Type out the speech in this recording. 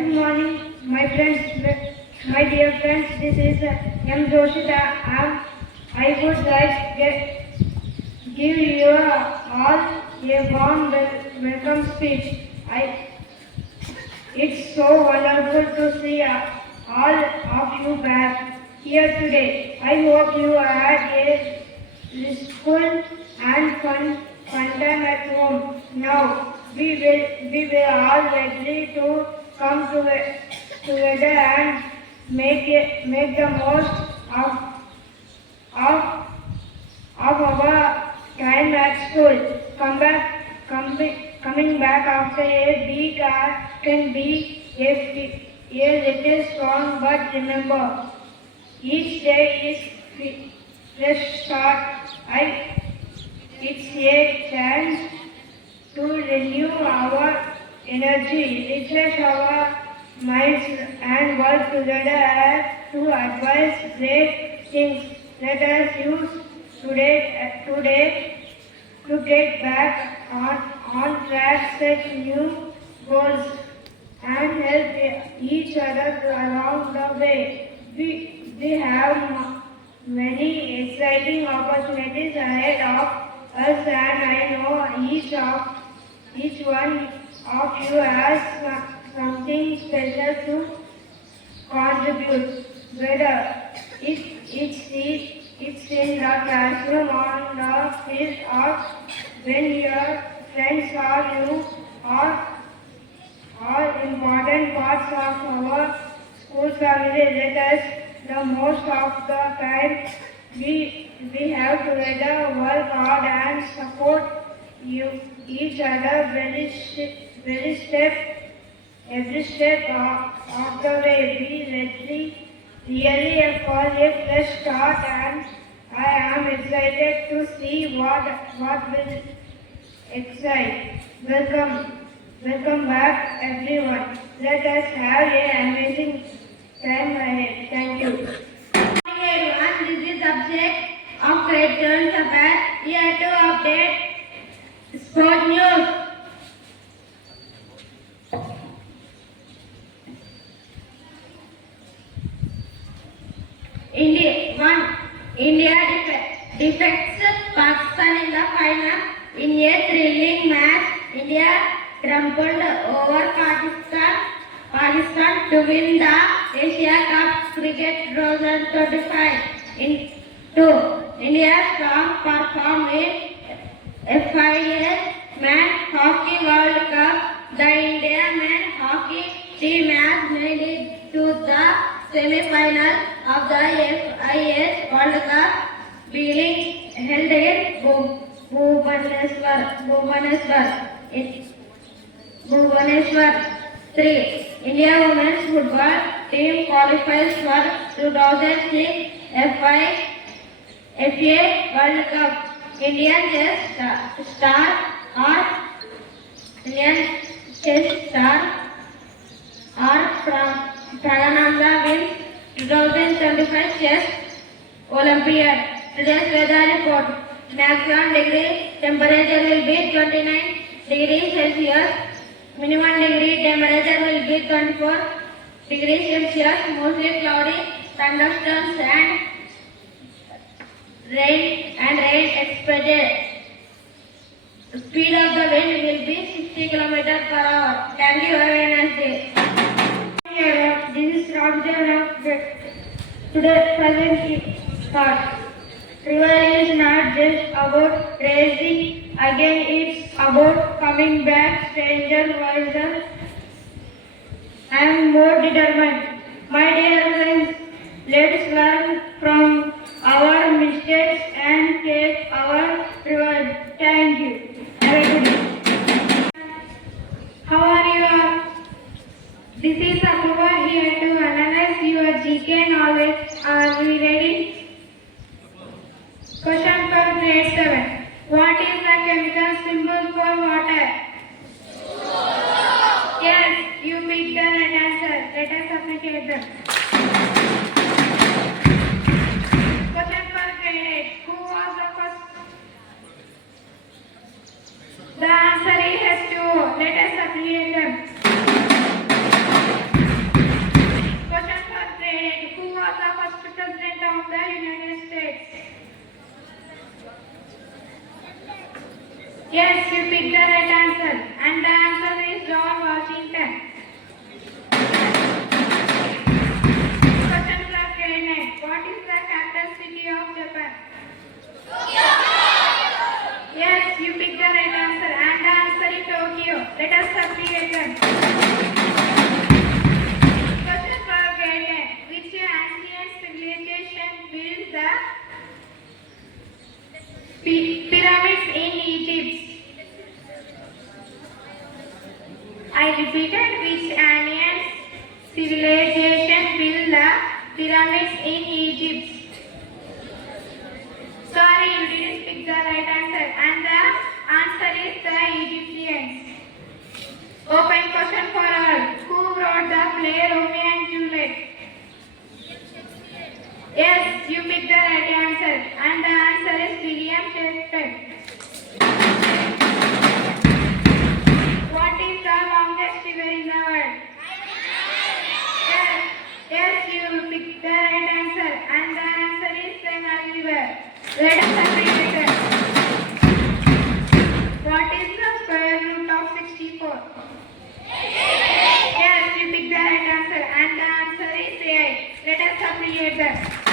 Good morning, my friends, my dear friends. This is M. Joshita. I would like to give you all a warm welcome speech. It's so wonderful to see all of you back here today. I hope you had a blissful and fun time at home. Now we will all ready to come together and make the most of our time at school. Coming back after a week can be a little strong, but remember, each day is fresh start. It's a chance to renew our energy, refresh our minds, and work together to advance great things. Let us use today to get back on track, set new goals, and help each other along the way. We have many exciting opportunities ahead of us, and I know each one of you has something special to contribute. Whether it's in the classroom, on the field, or when your friends or you are all important parts of our school family. Let us the most of the time we have together, work hard and support each other every step of the way. We really for a fresh start, and I am excited to see what will excite. Welcome back, everyone. Let us have an amazing time ahead. Thank you. Hi everyone, this is subject of grade 12 Sapphire, here to update sport news. India defeats Pakistan in the final in a thrilling match. India trampled over Pakistan to win the Asia Cup Cricket 2025. India's strong performance in FIS Men Hockey World Cup. The Indian men hockey team has made it to the semi-final of the FIS World Cup, being held in Bhubaneswar. 3. India women's football team qualifies for 2006 FA World Cup. Indian chess star Pragananda wins 2025 Chess Olympiad. Today's weather report. Maximum degree temperature will be 29 degrees Celsius. Minimum degree temperature will be 24 degrees Celsius. Mostly cloudy, thunderstorms and rain expected. Speed of the wind will be 60 km per hour. Thank you. Have a nice day. This is Ramjan. Today's present thought. Travel is not just about racing again, it's about coming back stranger, wiser, and more determined. My dear friends, let's learn from our mistakes and take our reward. Thank you. Have a good day. How are you all? This is Apurva here to analyze your GK knowledge. Are we ready? Question for grade 7. What is the chemical symbol for water? Yes, you picked the right answer. Let us appreciate them. Question for grade 8. Who was the first? The answer is H2O. Let us appreciate them. Let us appreciate them. Question for grade 10. Which ancient civilization built the pyramids in Egypt? I repeated, which ancient civilization built the pyramids in Egypt? Sorry, you didn't pick the right answer. And the answer is the Egyptians. Open question for all. Who wrote the play Romeo and Juliet? Yes, you picked the right answer. And the answer is William Shakespeare. What is the longest river in the world? Yes, you picked the right answer. And the answer is the Nile River. Let us appreciate it. What is the square root of 64? Yes, you picked the right answer. And the answer is 8. Let us appreciate that.